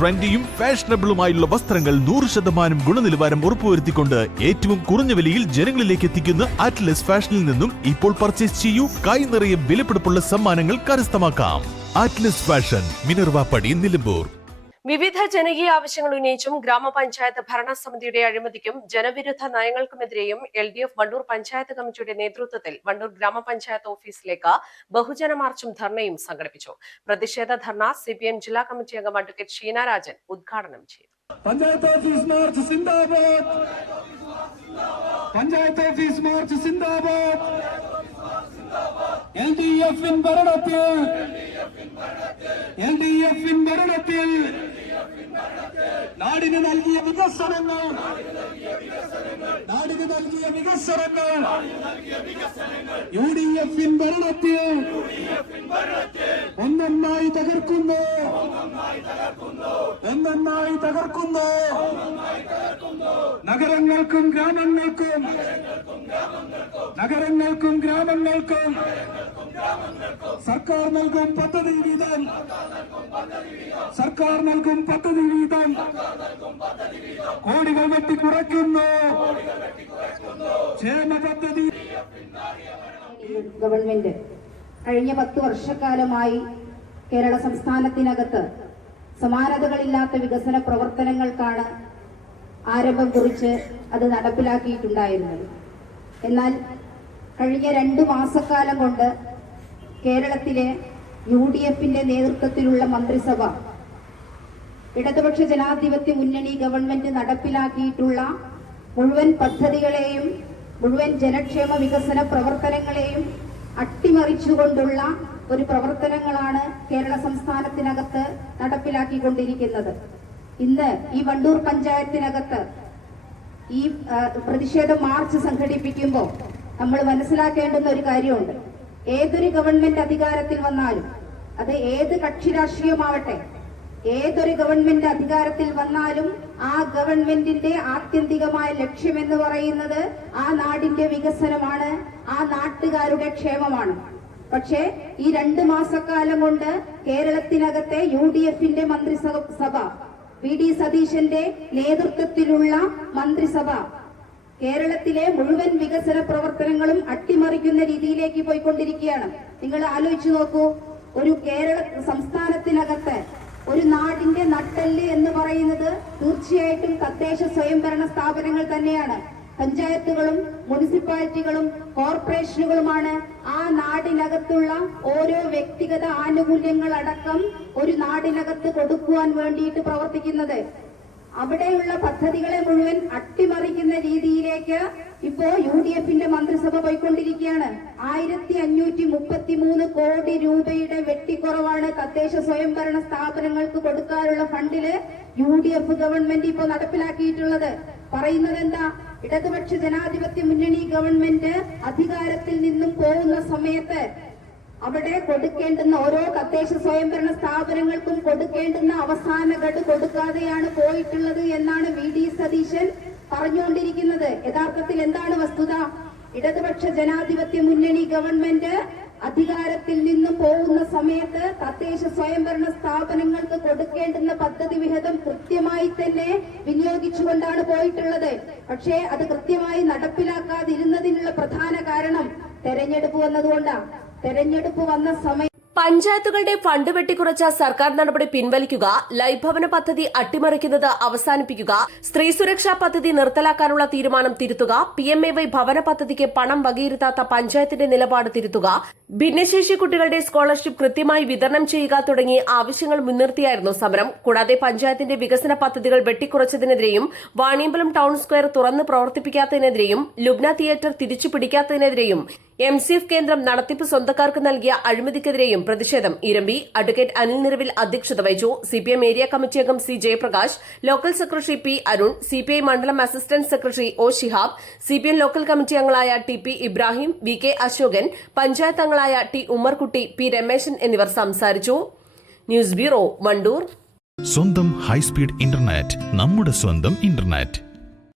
ട്രെൻഡിയും ഫാഷനബിളുമായുള്ള വസ്ത്രങ്ങൾ 100% ഗുണനിലവാരം ഉറപ്പുവരുത്തിക്കൊണ്ട് ഏറ്റവും കുറഞ്ഞ വിലയിൽ ജനങ്ങളിലേക്ക് എത്തിക്കുന്ന അറ്റ്ലസ് ഫാഷനിൽ നിന്നും ഇപ്പോൾ പർച്ചേസ് ചെയ്യൂ. കൈ നിറയെ വിലപിടിപ്പുള്ള സമ്മാനങ്ങൾ കരസ്ഥമാക്കാം. അറ്റ്ലസ് ഫാഷൻ, മിനർവ പടി, നിലമ്പൂർ. വിവിധ ജനകീയ ആവശ്യങ്ങൾ ഉന്നയിച്ചും ഗ്രാമപഞ്ചായത്ത് ഭരണസമിതിയുടെ അഴിമതിക്കും ജനവിരുദ്ധ നയങ്ങൾക്കുമെതിരെയും LDF വണ്ടൂർ പഞ്ചായത്ത് കമ്മിറ്റിയുടെ നേതൃത്വത്തിൽ വണ്ടൂർ ഗ്രാമപഞ്ചായത്ത് ഓഫീസിലേക്ക് ബഹുജന മാർച്ചും ധർണയും സംഘടിപ്പിച്ചു. പ്രതിഷേധ ധർണ CPM ജില്ലാ കമ്മിറ്റി അംഗം അഡ്വക്കേറ്റ് ഷീന രാജൻ ഉദ്ഘാടനം ചെയ്തു. പഞ്ചായത്ത് ഓഫീസ് മാർച്ച് സിന്ദാബാദ്, പഞ്ചായത്ത് ഓഫീസ് മാർച്ച് സിന്ദാബാദ്. LDF ഭരണത്തിൽ, LDF ഭരണത്തിൽ നാടിന് നൽകിയ വികസനങ്ങൾ, നാടിന് നൽകിയ വികസനങ്ങൾ UDF ഭരണത്തിൽ ഒന്നൊന്നായി തകർക്കുന്നു, ഒന്നൊന്നായി തകർക്കുന്നു. നഗരങ്ങൾക്കും ഗ്രാമങ്ങൾക്കും, നഗരങ്ങൾക്കും ഗ്രാമങ്ങൾക്കും സർക്കാർ നൽകും പദ്ധതി വീതം, സർക്കാർ നൽകും പദ്ധതി വീതം കോടികൾ വെട്ടിക്കുറയ്ക്കുന്നു. ക്ഷേമ പദ്ധതി ഗവൺമെന്റ് കഴിഞ്ഞ 10 വർഷക്കാലമായി കേരള സംസ്ഥാനത്തിനകത്ത് സമാനതകളില്ലാത്ത വികസന പ്രവർത്തനങ്ങൾക്കാണ് ആരംഭം കുറിച്ച് അത് നടപ്പിലാക്കിയിട്ടുണ്ടായിരുന്നത്. എന്നാൽ കഴിഞ്ഞ 2 മാസക്കാലം കൊണ്ട് കേരളത്തിലെ UDF നേതൃത്വത്തിലുള്ള മന്ത്രിസഭ ഇടതുപക്ഷ ജനാധിപത്യ മുന്നണി ഗവൺമെന്റ് നടപ്പിലാക്കിയിട്ടുള്ള മുഴുവൻ പദ്ധതികളെയും മുഴുവൻ ജനക്ഷേമ വികസന പ്രവർത്തനങ്ങളെയും അട്ടിമറിച്ചുകൊണ്ടുള്ള ഒരു പ്രവർത്തനങ്ങളാണ് കേരള സംസ്ഥാനത്തിനകത്ത് നടപ്പിലാക്കിക്കൊണ്ടിരിക്കുന്നത്. ഇന്ന് ഈ വണ്ടൂർ പഞ്ചായത്തിനകത്ത് ഈ പ്രതിഷേധ മാർച്ച് സംഘടിപ്പിക്കുമ്പോൾ നമ്മൾ മനസ്സിലാക്കേണ്ടുന്ന ഒരു കാര്യമുണ്ട്. ഏതൊരു ഗവൺമെന്റ് അധികാരത്തിൽ വന്നാലും, അത് ഏത് കക്ഷി രാഷ്ട്രീയമാവട്ടെ, ഏതൊരു ഗവൺമെന്റ് അധികാരത്തിൽ വന്നാലും ആ ഗവൺമെന്റിന്റെ ആത്യന്തികമായ ലക്ഷ്യമെന്ന് പറയുന്നത് ആ നാടിന്റെ വികസനമാണ്, ആ നാട്ടുകാരുടെ ക്ഷേമമാണ്. പക്ഷേ ഈ 2 മാസക്കാലം കൊണ്ട് കേരളത്തിനകത്തെ UDF മന്ത്രിസഭ, VD സതീശന്റെ നേതൃത്വത്തിലുള്ള മന്ത്രിസഭ കേരളത്തിലെ മുഴുവൻ വികസന പ്രവർത്തനങ്ങളും അട്ടിമറിക്കുന്ന രീതിയിലേക്ക് പോയിക്കൊണ്ടിരിക്കുകയാണ്. നിങ്ങൾ ആലോചിച്ചു നോക്കൂ, ഒരു കേരള സംസ്ഥാനത്തിനകത്ത് ഒരു നാടിന്റെ നട്ടെല്ല് എന്ന് പറയുന്നത് തീർച്ചയായിട്ടും തദ്ദേശ സ്വയംഭരണ സ്ഥാപനങ്ങൾ തന്നെയാണ്. പഞ്ചായത്തുകളും മുനിസിപ്പാലിറ്റികളും കോർപ്പറേഷനുകളുമാണ് ആ നാടിനകത്തുള്ള ഓരോ വ്യക്തിഗത ആനുകൂല്യങ്ങൾ അടക്കം ഒരു നാടിനകത്ത് കൊടുക്കുവാൻ വേണ്ടിയിട്ട് പ്രവർത്തിക്കുന്നത്. അവിടെയുള്ള പദ്ധതികളെ മുഴുവൻ അട്ടിമറിക്കുന്ന രീതിയിലേക്ക് ഇപ്പോ UDF മന്ത്രിസഭ പോയിക്കൊണ്ടിരിക്കുകയാണ്. 1533 കോടി രൂപയുടെ വെട്ടിക്കുറവാണ് തദ്ദേശ സ്വയംഭരണ സ്ഥാപനങ്ങൾക്ക് കൊടുക്കാനുള്ള ഫണ്ടില് UDF ഗവൺമെന്റ് ഇപ്പോൾ നടപ്പിലാക്കിയിട്ടുള്ളത്. പറയുന്നത് എന്താ? ഇടതുപക്ഷ ജനാധിപത്യ മുന്നണി ഗവൺമെന്റ് അധികാരത്തിൽ നിന്നും പോകുന്ന സമയത്ത് അവിടെ കൊടുക്കേണ്ടുന്ന ഓരോ തദ്ദേശ സ്വയംഭരണ സ്ഥാപനങ്ങൾക്കും കൊടുക്കേണ്ടുന്ന അവസാന ഗഡു കൊടുക്കാതെയാണ് പോയിട്ടുള്ളത് എന്നാണ് VD സതീശൻ പറഞ്ഞുകൊണ്ടിരിക്കുന്നത്. യഥാർത്ഥത്തിൽ എന്താണ് വസ്തുത? ഇടതുപക്ഷ ജനാധിപത്യ മുന്നണി ഗവൺമെന്റ് അധികാരത്തിൽ നിന്നും പോകുന്ന സമയത്ത് തദ്ദേശ സ്വയംഭരണ സ്ഥാപനങ്ങൾക്ക് കൊടുക്കേണ്ടുന്ന പദ്ധതി വിഹിതം കൃത്യമായി തന്നെ വിനിയോഗിച്ചുകൊണ്ടാണ് പോയിട്ടുള്ളത്. പക്ഷേ അത് കൃത്യമായി നടപ്പിലാക്കാതിരുന്നതിനുള്ള പ്രധാന കാരണം തെരഞ്ഞെടുപ്പ് വന്നതുകൊണ്ടാണ്. തെരഞ്ഞെടുപ്പ് വന്ന സമയം പഞ്ചായത്തുകളുടെ ഫണ്ട് വെട്ടിക്കുറച്ച സർക്കാർ നടപടി പിൻവലിക്കുക, ലൈഫ് ഭവന പദ്ധതി അട്ടിമറിക്കുന്നത് അവസാനിപ്പിക്കുക, സ്ത്രീ സുരക്ഷാ പദ്ധതി നിർത്തലാക്കാനുള്ള തീരുമാനം തിരുത്തുക, PMAY ഭവന പദ്ധതിക്ക് പണം വകയിരുത്താത്ത പഞ്ചായത്തിന്റെ നിലപാട് തിരുത്തുക, ഭിന്നശേഷി കുട്ടികളുടെ സ്കോളർഷിപ്പ് കൃത്യമായി വിതരണം ചെയ്യുക തുടങ്ങി ആവശ്യങ്ങൾ മുൻനിർത്തിയായിരുന്നു സമരം. കൂടാതെ പഞ്ചായത്തിന്റെ വികസന പദ്ധതികൾ വെട്ടിക്കുറച്ചതിനെതിരെയും വാണിയമ്പലം ടൌൺ സ്ക്വയർ തുറന്ന് പ്രവർത്തിപ്പിക്കാത്തതിനെതിരെയും ലുബ്ന തിയേറ്റർ തിരിച്ചുപിടിക്കാത്തതിനെതിരെയും MCF കേന്ദ്രം നടത്തിപ്പ് സ്വന്തക്കാർക്ക് നൽകിയ അഴിമതിക്കെതിരെയും പ്രതിഷേധം ഇരമ്പി. അഡ്വക്കേറ്റ് അനിൽ നിറവിൽ അധ്യക്ഷത വഹിച്ചു. CPM ഏരിയ കമ്മിറ്റി അംഗം C Jayaprakash, local secretary P Arun, CPI മണ്ഡലം assistant secretary O Shihab, CPM local committee അംഗങ്ങളായ TP ഇബ്രാഹിം, VK അശോകൻ, പഞ്ചായത്ത് അംഗങ്ങളായ T ഉമ്മർകുട്ടി, P രമേശൻ എന്നിവർ സംസാരിച്ചു. News bureau, Wandoor. സ്വന്തം ഹൈസ്പീഡ് ഇന്റർനെറ്റ്, നമ്മുടെ സ്വന്തം ഇന്റർനെറ്റ്.